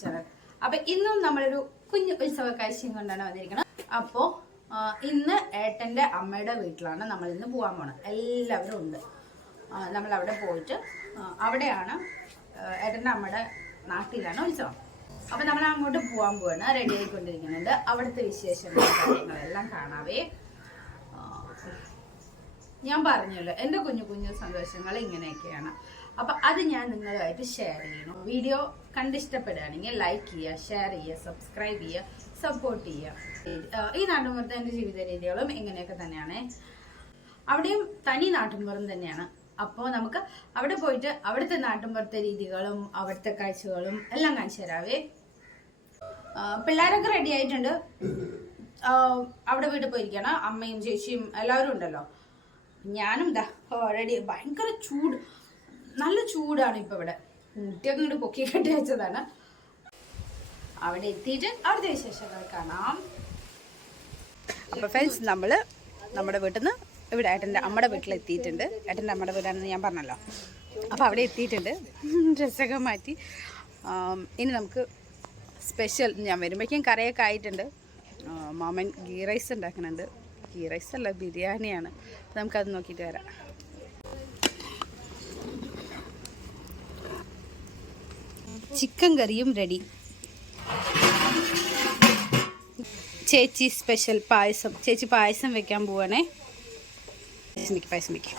Channel. അപ്പൊ ഇന്നും നമ്മളൊരു കുഞ്ഞു ഉത്സവ കാഴ്ചയും കൊണ്ടാണ് വന്നിരിക്കുന്നത്. അപ്പോ ഇന്ന് ഏട്ടന്റെ അമ്മയുടെ വീട്ടിലാണ് നമ്മൾ ഇന്ന് പോകാൻ പോണത്. എല്ലാവരും ഉണ്ട്. നമ്മൾ അവിടെ പോയിട്ട് അവിടെയാണ് ഏട്ടന്റെ അമ്മയുടെ നാട്ടിലാണ് ഉത്സവം. അപ്പൊ നമ്മൾ അങ്ങോട്ട് പോകാൻ പോവാണ്, റെഡി ആയിക്കൊണ്ടിരിക്കുന്നുണ്ട്. അവിടുത്തെ വിശേഷങ്ങളും കാര്യങ്ങളെല്ലാം കാണാവേ. ഞാൻ പറഞ്ഞല്ലോ എന്റെ കുഞ്ഞു കുഞ്ഞു സന്തോഷങ്ങൾ ഇങ്ങനെയൊക്കെയാണ്. അപ്പൊ അത് ഞാൻ നിങ്ങളുമായിട്ട് ഷെയർ ചെയ്യണം. വീഡിയോ കണ്ടിഷ്ടപ്പെടുകയാണെങ്കിൽ ലൈക്ക് ചെയ്യുക, ഷെയർ ചെയ്യുക, സബ്സ്ക്രൈബ് ചെയ്യുക, സപ്പോർട്ട് ചെയ്യുക. ഈ നാട്ടുമ്പുറത്തെ എന്റെ ജീവിത രീതികളും ഇങ്ങനെയൊക്കെ തന്നെയാണ്. അവിടെയും തനി നാട്ടുമ്പുറം തന്നെയാണ്. അപ്പോൾ നമുക്ക് അവിടെ പോയിട്ട് അവിടുത്തെ നാട്ടുമ്പുറത്തെ രീതികളും അവിടുത്തെ കാഴ്ചകളും എല്ലാം കാണിച്ചു തരാവേ. പിള്ളേരൊക്കെ റെഡി ആയിട്ടുണ്ട്. അവിടെ വീട്ടിൽ പോയിരിക്കണം. അമ്മയും ചേച്ചിയും എല്ലാവരും ഉണ്ടല്ലോ. ഞാനും ഇതാ റെഡി. ഭയങ്കര ചൂട്, നല്ല ചൂടാണ് ഇപ്പൊ ഇവിടെ. ഊട്ടിയൊക്കെ ഇങ്ങോട്ട് പൊക്കി കെട്ടി വെച്ചതാണ്. അവിടെ എത്തിയിട്ട് അവിടുത്തെ വിശേഷങ്ങൾ കാണാം. അപ്പൊ ഫ്രണ്ട്സ്, നമ്മള് നമ്മുടെ വീട്ടിൽ നിന്ന് ഇവിടെ ഏട്ടൻ്റെ അമ്മയുടെ വീട്ടിലെത്തിയിട്ടുണ്ട്. ഏട്ടൻ്റെ അമ്മയുടെ വീടാണെന്ന് ഞാൻ പറഞ്ഞല്ലോ. അപ്പോൾ അവിടെ എത്തിയിട്ടുണ്ട്. ഡ്രസ്സൊക്കെ മാറ്റി. ഇനി നമുക്ക് സ്പെഷ്യൽ, ഞാൻ വരുമ്പോഴേക്കും കറിയൊക്കെ ആയിട്ടുണ്ട്. മാമൻ ഗീ റൈസ് ഉണ്ടാക്കുന്നുണ്ട്. ഗീ റൈസ് അല്ല, ബിരിയാണിയാണ്. അപ്പോൾ നമുക്കത് നോക്കിയിട്ട് വരാം. ചിക്കൻ കറിയും റെഡി. ചേച്ചി സ്പെഷ്യൽ പായസം. ചേച്ചി പായസം വെക്കാൻ പോവാണേ. പായസം വെക്കും.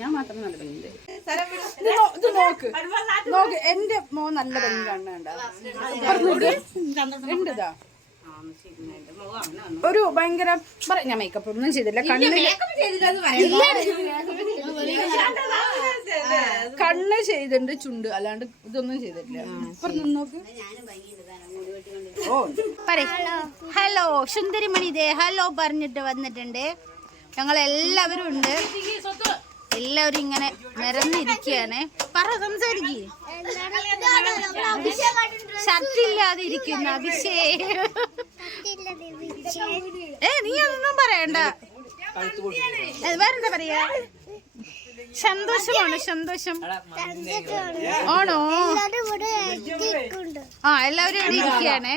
ഞാൻ മാത്രം നല്ല ഭംഗിയുണ്ട്. ഇത് നോക്ക് നോക്ക്, എന്റെ മോൻ നല്ല ഭംഗി കാണുന്നുണ്ട്. ഒരു ഭയങ്കര ഞാൻ മേക്കപ്പ് ഒന്നും ചെയ്തില്ല. കണ്ണ് ചെയ്തിട്ടുണ്ട്, ചുണ്ട്, അല്ലാണ്ട് ഇതൊന്നും ചെയ്തിട്ടില്ല. നോക്ക്. ഹലോ സുന്ദരിമണി ദേ ഹലോ പറഞ്ഞിട്ട് വന്നിട്ടുണ്ട്. ഞങ്ങൾ എല്ലാവരും ഉണ്ട്. എല്ലാവരും ഇങ്ങനെ നിരന്നിരിക്കുകയാണ്. പറ, സംസാരിക്കേ. ഷർട്ടില്ലാതെ ഇരിക്കുന്ന അഭിഷേക്. നീ ഒന്നും പറയണ്ട. വേറെന്താ പറയാ? സന്തോഷമാണ്, സന്തോഷം ആണോ? എല്ലാവരും ഇവിടെ ഇരിക്കുകയാണ്.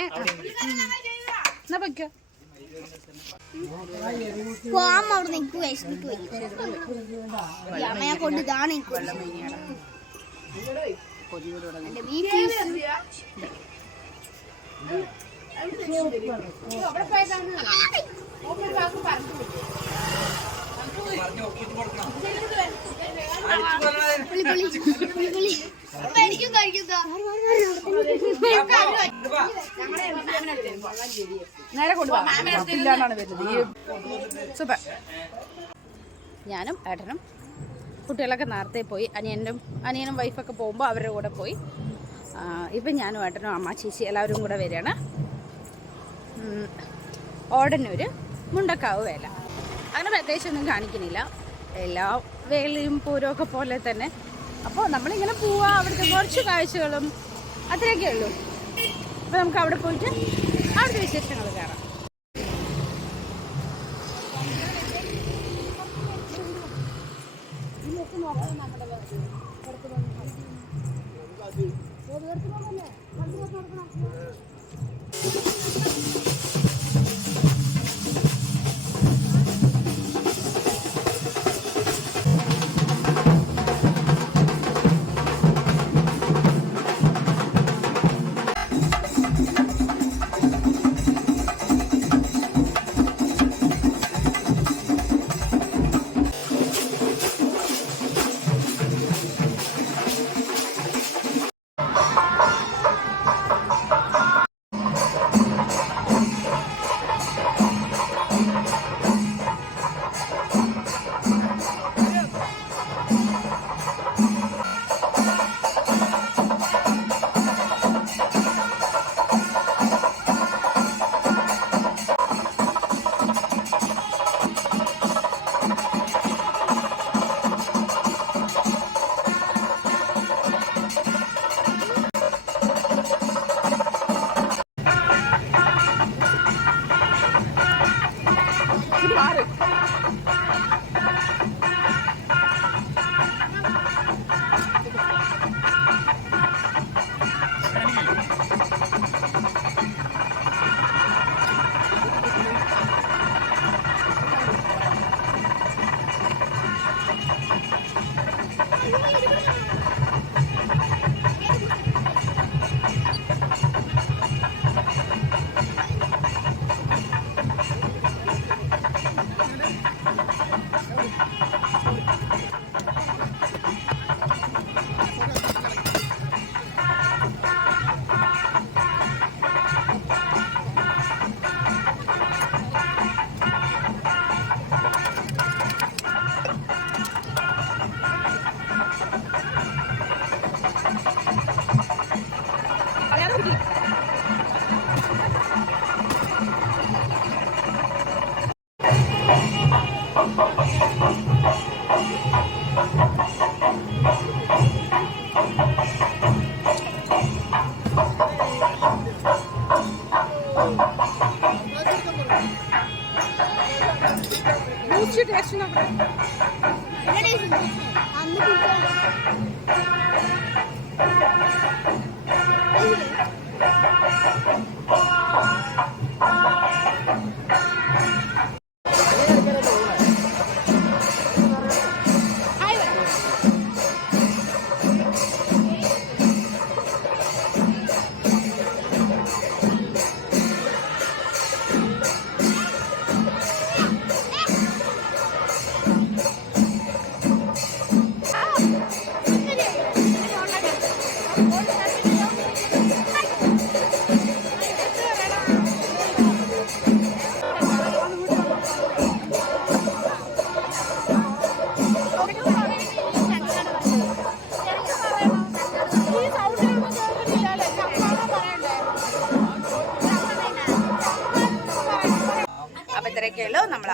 എന്നാ പൊയ്ക്കോ. നേരെ കൊണ്ടുപോകാനാണ് വരുന്നത്. സൂപ്പർ. ഞാനും ഏട്ടനും കുട്ടികളൊക്കെ നേരത്തെ പോയി. അനിയനും വൈഫൊക്കെ പോകുമ്പോൾ അവരുടെ കൂടെ പോയി. ഇപ്പം ഞാനും ഏട്ടനും അമ്മ ചേച്ചി എല്ലാവരും കൂടെ വരികയാണ്. ഓടന്നൂർ മുണ്ടക്കാവ് വേല. അങ്ങനെ പ്രത്യേകിച്ചൊന്നും കാണിക്കുന്നില്ല. എല്ലാ വേലയും പൂരമൊക്കെ പോലെ തന്നെ. അപ്പോൾ നമ്മളിങ്ങനെ പോവുക, അവിടുത്തെ കുറച്ച് കാഴ്ചകളും അത്രയൊക്കെ ഉള്ളൂ. അപ്പോൾ നമുക്ക് അവിടെ പോയിട്ട് അവിടുത്തെ വിശേഷങ്ങൾ കാണാം.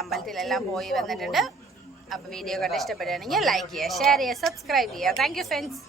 അമ്പലത്തിലെല്ലാം പോയി വന്നിട്ടുണ്ട്. അപ്പോൾ വീഡിയോ കണ്ട് ഇഷ്ടപ്പെടുകയാണെങ്കിൽ ലൈക്ക് ചെയ്യുക, ഷെയർ ചെയ്യുക, സബ്സ്ക്രൈബ് ചെയ്യുക. Thank you friends.